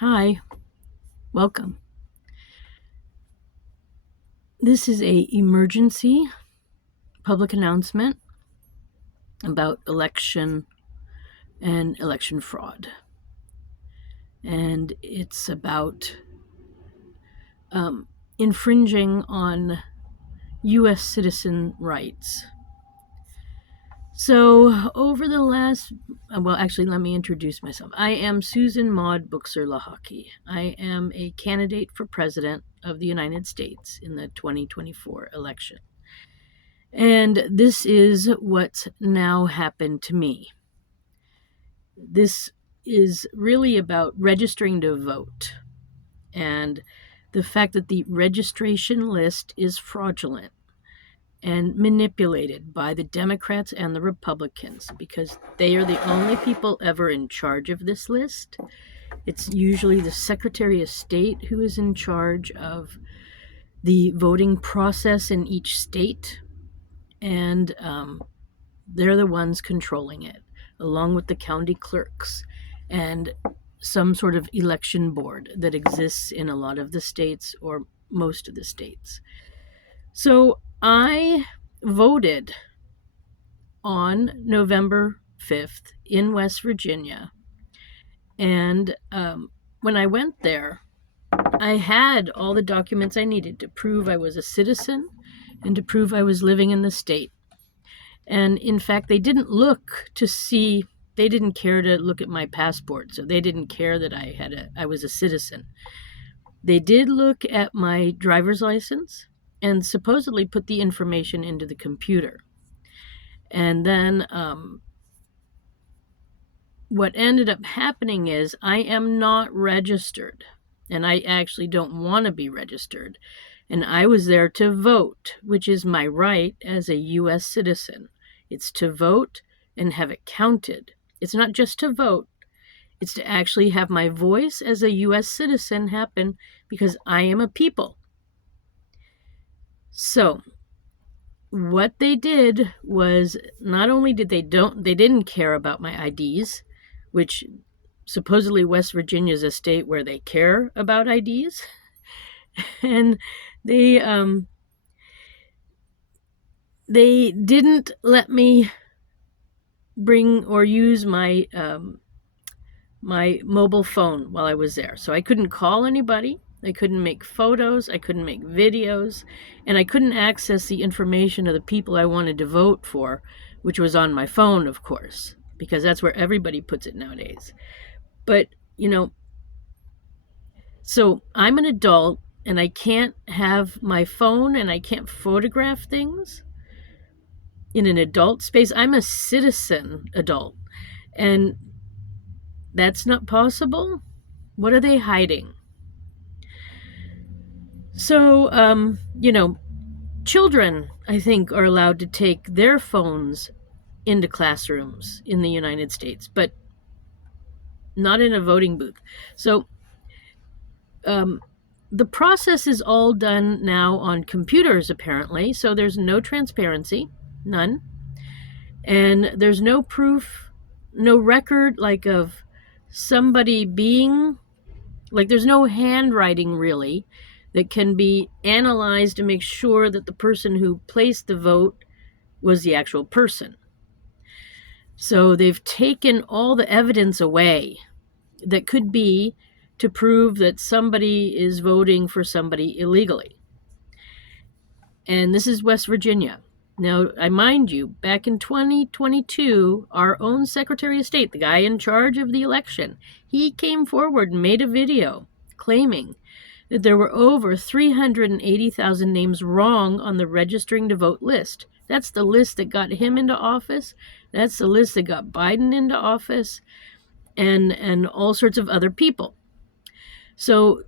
Hi, welcome. This is a emergency public announcement about election and election fraud. And it's about infringing on U.S. citizen rights. So over the last, let me introduce myself. I am Susan Maud Buchser-Lochocki. I am a candidate for president of the United States in the 2024 election. And this is what's now happened to me. This is really about registering to vote and the fact that the registration list is fraudulent and manipulated by the Democrats and the Republicans because they are the only people ever in charge of this list. It's usually the Secretary of State who is in charge of the voting process in each state, and they're the ones controlling it, along with the county clerks and some sort of election board that exists in a lot of the states or most of the states. So I voted on November 5th in West Virginia. And when I went there, I had all the documents I needed to prove I was a citizen and to prove I was living in the state. And in fact, they didn't care to look at my passport, so they didn't care that I was a citizen. They did look at my driver's license and supposedly put the information into the computer. And then what ended up happening is I am not registered, and I actually don't want to be registered. And I was there to vote, which is my right as a U.S. citizen. It's to vote and have it counted. It's not just to vote. It's to actually have my voice as a U.S. citizen happen because I am a people. So what they did was not only did they didn't care about my IDs, which supposedly West Virginia is a state where they care about IDs, and they didn't let me bring or use my my mobile phone while I was there. So I couldn't call anybody, I couldn't make photos, I couldn't make videos, and I couldn't access the information of the people I wanted to vote for, which was on my phone, of course, because that's where everybody puts it nowadays. But, so I'm an adult, and I can't have my phone, and I can't photograph things in an adult space. I'm a citizen adult, and that's not possible. What are they hiding? So, children, I think, are allowed to take their phones into classrooms in the United States, but not in a voting booth. So, the process is all done now on computers, apparently, so there's no transparency, none. And there's no proof, no record, of somebody being, there's no handwriting, really, that can be analyzed to make sure that the person who placed the vote was the actual person. So they've taken all the evidence away that could be to prove that somebody is voting for somebody illegally. And this is West Virginia. Now, I mind you, back in 2022, our own Secretary of State, the guy in charge of the election, he came forward and made a video claiming that there were over 380,000 names wrong on the registering to vote list. That's the list that got him into office. That's the list that got Biden into office, and all sorts of other people. So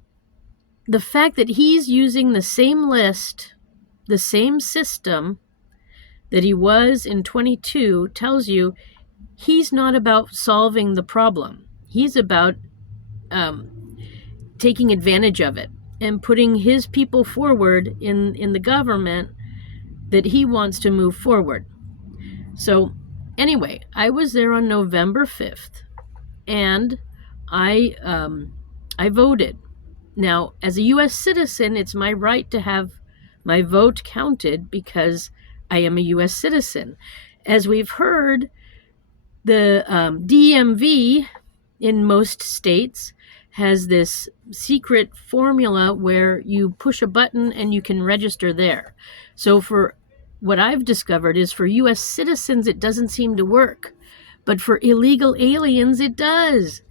the fact that he's using the same list, the same system that he was in 22 tells you he's not about solving the problem. He's about taking advantage of it and putting his people forward in the government that he wants to move forward. So anyway, I was there on November 5th, and I I voted. Now, as a U.S. citizen, it's my right to have my vote counted because I am a U.S. citizen. As we've heard, the DMV in most states has this secret formula where you push a button and you can register there. So for what I've discovered is for U.S. citizens, it doesn't seem to work. But for illegal aliens, it does.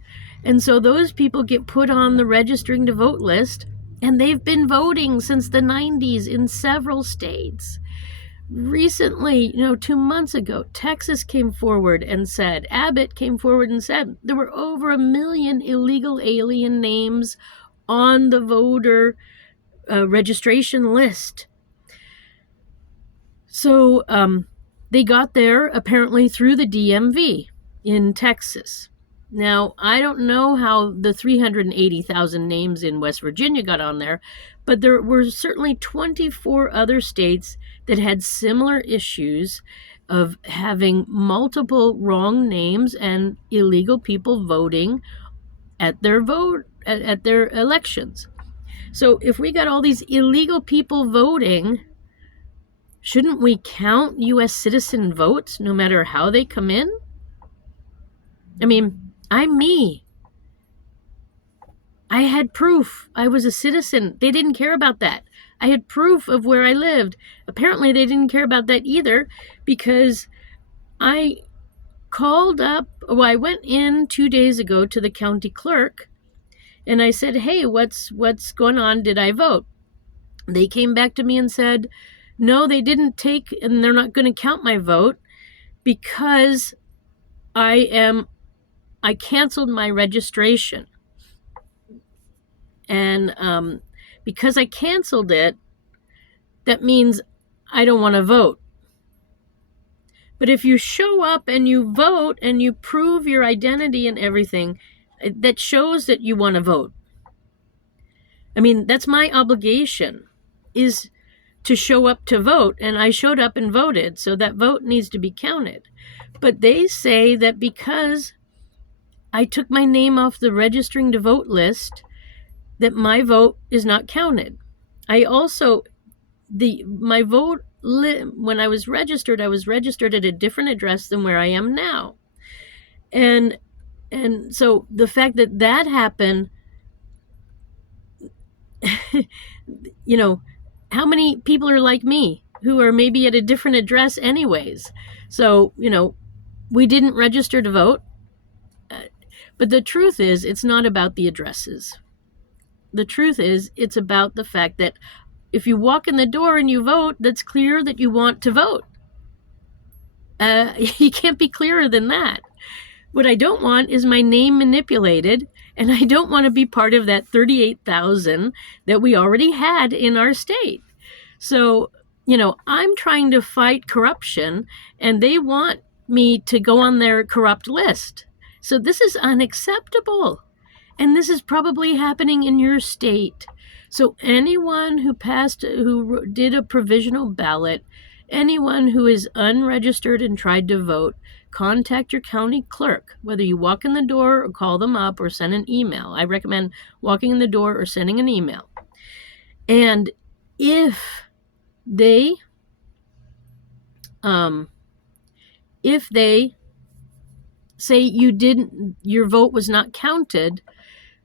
And so those people get put on the registering to vote list, and they've been voting since the 90s in several states. Recently, 2 months ago, Texas came forward and said, Abbott came forward and said there were over 1 million illegal alien names on the voter registration list. So they got there apparently through the DMV in Texas. Now, I don't know how the 380,000 names in West Virginia got on there, but there were certainly 24 other states that had similar issues of having multiple wrong names and illegal people voting at their elections. So if we got all these illegal people voting, shouldn't we count U.S. citizen votes no matter how they come in? I mean, I'm me. I had proof I was a citizen. They didn't care about that. I had proof of where I lived. Apparently, they didn't care about that either because I called up, I went in 2 days ago to the county clerk and I said, hey, what's going on? Did I vote? They came back to me and said, no, they didn't take, and they're not going to count my vote because I canceled my registration. And because I canceled it, that means I don't want to vote. But if you show up and you vote and you prove your identity and everything, that shows that you want to vote. I mean, that's my obligation, is to show up to vote. And I showed up and voted, so that vote needs to be counted. But they say that because I took my name off the registering to vote list, that my vote is not counted. I also, my vote, when I was registered at a different address than where I am now. And so the fact that happened, how many people are like me who are maybe at a different address anyways? So, we didn't register to vote. But the truth is, it's not about the addresses. The truth is, it's about the fact that if you walk in the door and you vote, that's clear that you want to vote. You can't be clearer than that. What I don't want is my name manipulated, and I don't want to be part of that 38,000 that we already had in our state. So, I'm trying to fight corruption, and they want me to go on their corrupt list. So this is unacceptable. And this is probably happening in your state. So anyone who did a provisional ballot, anyone who is unregistered and tried to vote, contact your county clerk, whether you walk in the door or call them up or send an email. I recommend walking in the door or sending an email. And if they say your vote was not counted,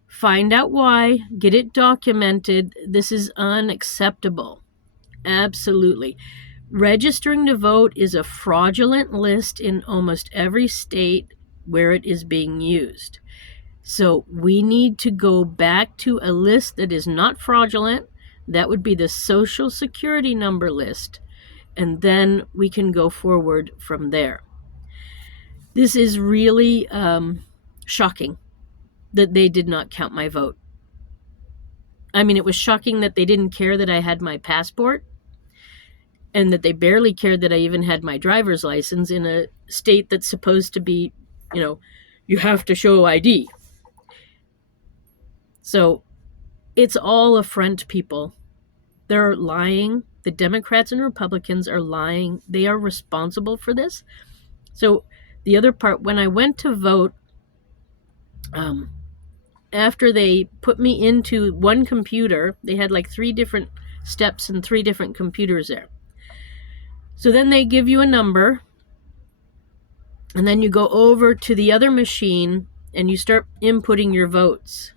find out why, get it documented. This is unacceptable. Absolutely. Registering to vote is a fraudulent list in almost every state where it is being used. So we need to go back to a list that is not fraudulent. That would be the Social Security number list. And then we can go forward from there. This is really shocking that they did not count my vote. I mean, it was shocking that they didn't care that I had my passport and that they barely cared that I even had my driver's license in a state that's supposed to be, you have to show ID. So it's all a front, people. They're lying. The Democrats and Republicans are lying. They are responsible for this. So the other part, when I went to vote, after they put me into one computer, they had like 3 different steps and 3 different computers there. So then they give you a number, and then you go over to the other machine and you start inputting your votes.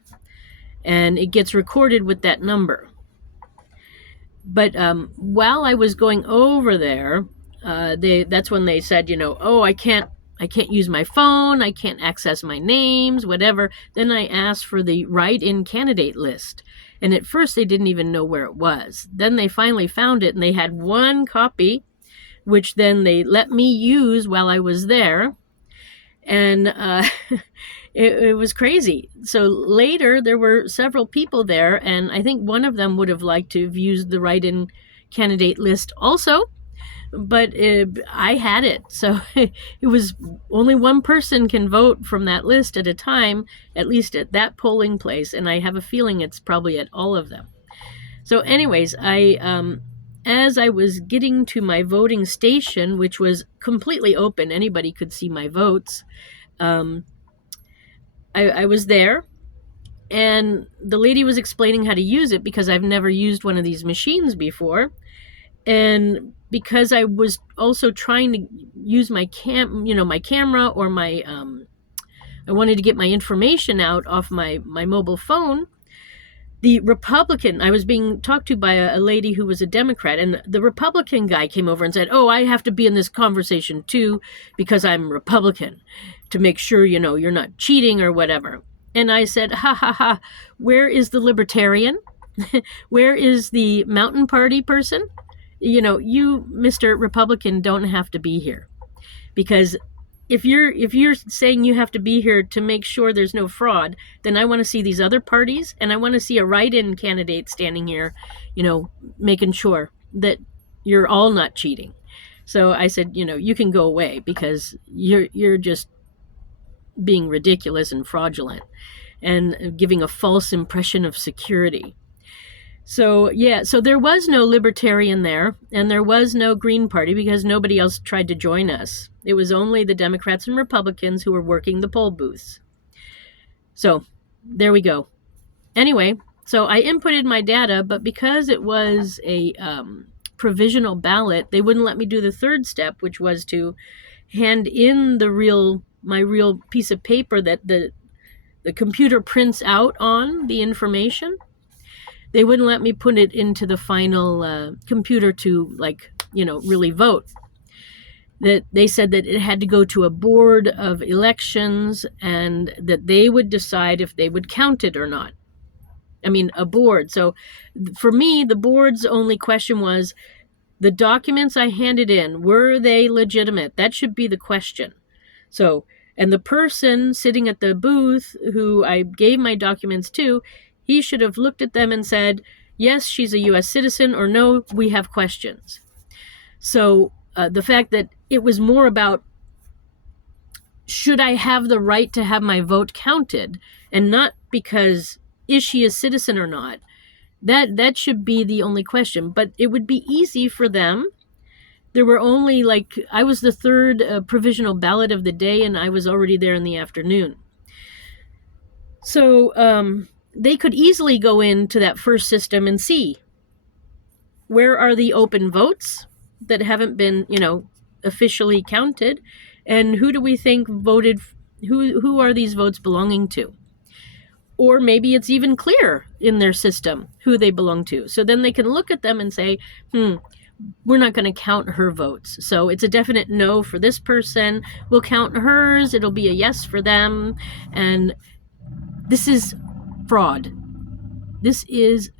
And it gets recorded with that number. But while I was going over there, that's when they said, oh, I can't use my phone, I can't access my names, whatever. Then I asked for the write-in candidate list. And at first they didn't even know where it was. Then they finally found it, and they had one copy, which then they let me use while I was there. And it was crazy. So later there were several people there, and I think one of them would have liked to have used the write-in candidate list also, but I had it. So it was only one person can vote from that list at a time, at least at that polling place, and I have a feeling it's probably at all of them. So anyways, as I was getting to my voting station, which was completely open, anybody could see my votes, I was there, and the lady was explaining how to use it because I've never used one of these machines before. And because I was also trying to use my camera, or I wanted to get my information out off my mobile phone. The Republican, I was being talked to by a lady who was a Democrat, and the Republican guy came over and said, oh, I have to be in this conversation too because I'm Republican, to make sure, you're not cheating or whatever. And I said, ha, ha, ha, where is the Libertarian? Where is the Mountain Party person? You, Mr. Republican, don't have to be here. Because if you're saying you have to be here to make sure there's no fraud, then I want to see these other parties, and I want to see a write-in candidate standing here, making sure that you're all not cheating. So I said, you can go away because you're just being ridiculous and fraudulent and giving a false impression of security. So there was no Libertarian there, and there was no Green Party because nobody else tried to join us. It was only the Democrats and Republicans who were working the poll booths. So there we go. Anyway, so I inputted my data, but because it was a provisional ballot, they wouldn't let me do the third step, which was to hand in my real piece of paper that the computer prints out on the information. They wouldn't let me put it into the final computer to really vote. That they said that it had to go to a board of elections and that they would decide if they would count it or not. I mean, a board. So for me, the board's only question was, the documents I handed in, were they legitimate? That should be the question. So, and the person sitting at the booth who I gave my documents to, he should have looked at them and said, yes, she's a U.S. citizen, or no, we have questions. So the fact that it was more about, should I have the right to have my vote counted, and not because, is she a citizen or not? That should be the only question. But it would be easy for them. There were only I was the third provisional ballot of the day, and I was already there in the afternoon. So they could easily go into that first system and see, where are the open votes that haven't been, officially counted, and who do we think voted, who are these votes belonging to? Or maybe it's even clear in their system who they belong to. So then they can look at them and say, we're not going to count her votes. So it's a definite no for this person. We'll count hers. It'll be a yes for them. And this is fraud. This is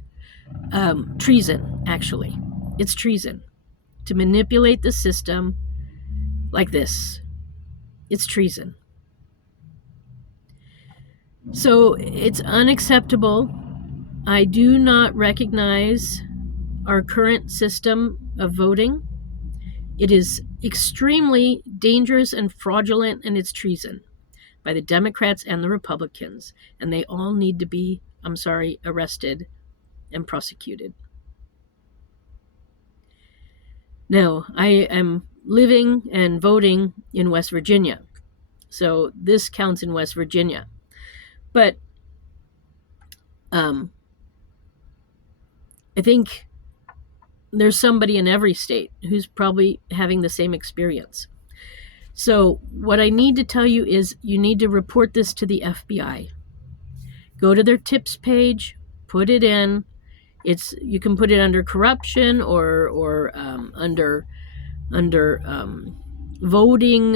treason, actually. It's treason to manipulate the system like this. It's treason. So it's unacceptable. I do not recognize our current system of voting. It is extremely dangerous and fraudulent, and it's treason by the Democrats and the Republicans. And they all need to be, arrested and prosecuted. Now, I am living and voting in West Virginia. So this counts in West Virginia. But I think there's somebody in every state who's probably having the same experience. So what I need to tell you is you need to report this to the FBI. Go to their tips page, put it in. You can put it under corruption or under voting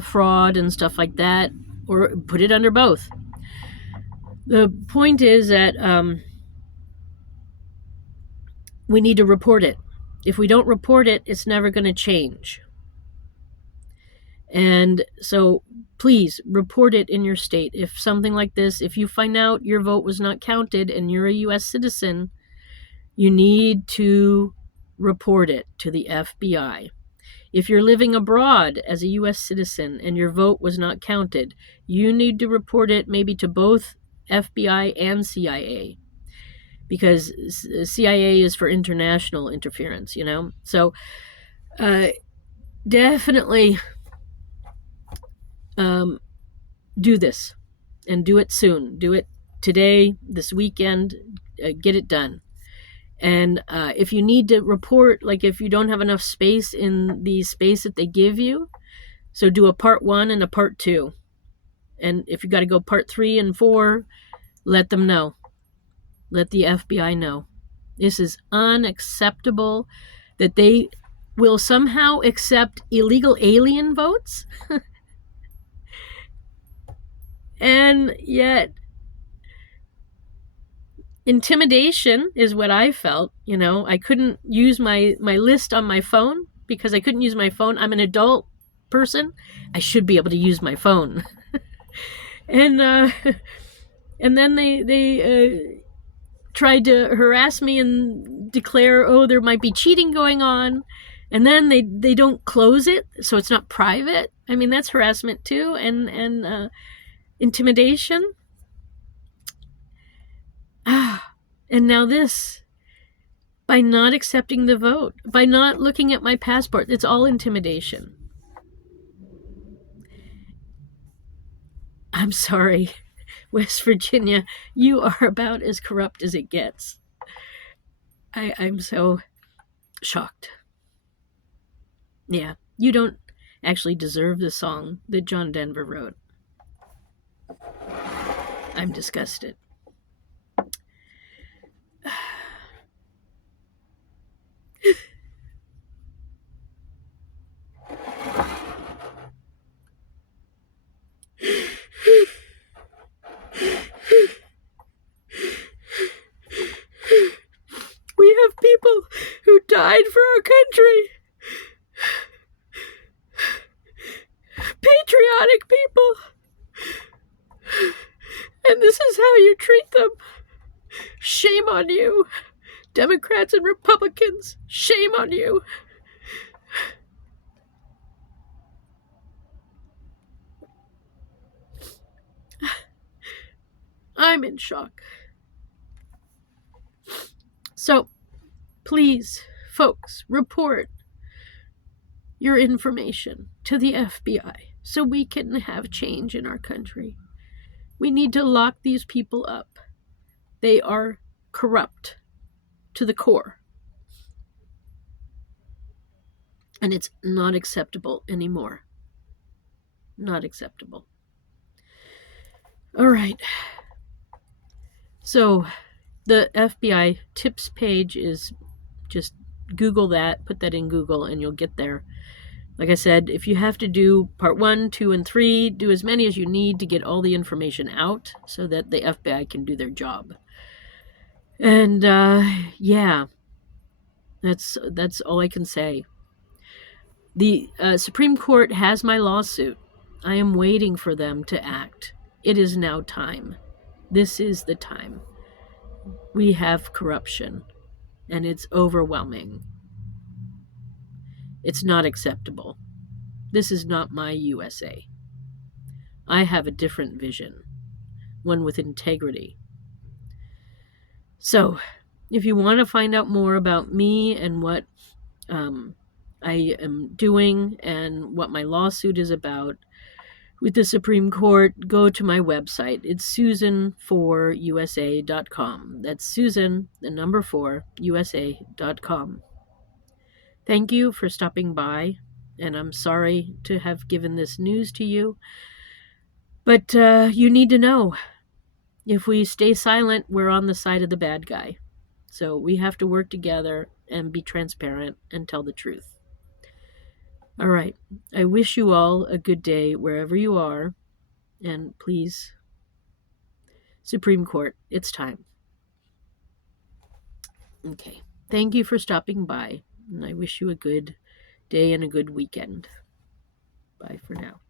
fraud and stuff like that, or put it under both. The point is that we need to report it. If we don't report it, it's never going to change. And so please report it in your state. If something like this, if you find out your vote was not counted and you're a U.S. citizen, you need to report it to the FBI. If you're living abroad as a U.S. citizen and your vote was not counted, you need to report it maybe to both FBI and CIA, because CIA is for international interference, So definitely do this, and do it soon. Do it today, this weekend, get it done. And if you need to report, like if you don't have enough space in the space that they give you, so do a part 1 and a part 2. And if you got to go part 3 and 4, let them know. Let the FBI know. This is unacceptable that they will somehow accept illegal alien votes. And yet, intimidation is what I felt. I couldn't use my list on my phone because I couldn't use my phone. I'm an adult person. I should be able to use my phone. And then they tried to harass me and declare, there might be cheating going on. And then they don't close it, so it's not private. I mean, that's harassment too, and intimidation. And now this, by not accepting the vote, by not looking at my passport, it's all intimidation. I'm sorry, West Virginia, you are about as corrupt as it gets. I'm so shocked. Yeah, you don't actually deserve the song that John Denver wrote. I'm disgusted. We have people who died for our country. Patriotic people. And this is how you treat them. Shame on you. Democrats and Republicans, shame on you. I'm in shock. So, please, folks, report your information to the FBI so we can have change in our country. We need to lock these people up. They are corrupt to the core. And it's not acceptable anymore. Not acceptable. All right. So the FBI tips page is, just Google that, put that in Google, and you'll get there. Like I said, if you have to do part 1, 2, and 3, do as many as you need to get all the information out so that the FBI can do their job. And yeah, that's all I can say. The Supreme Court has my lawsuit. I am waiting for them to act. It is now time. This is the time. We have corruption, and it's overwhelming. It's not acceptable. This is not my USA. I have a different vision, one with integrity. So, if you want to find out more about me and what I am doing and what my lawsuit is about, with the Supreme Court, go to my website. It's susan4usa.com. That's Susan, the number 4, USA.com. Thank you for stopping by, and I'm sorry to have given this news to you, but you need to know. If we stay silent, we're on the side of the bad guy. So we have to work together and be transparent and tell the truth. All right. I wish you all a good day wherever you are. And please, Supreme Court, it's time. Okay. Thank you for stopping by. And I wish you a good day and a good weekend. Bye for now.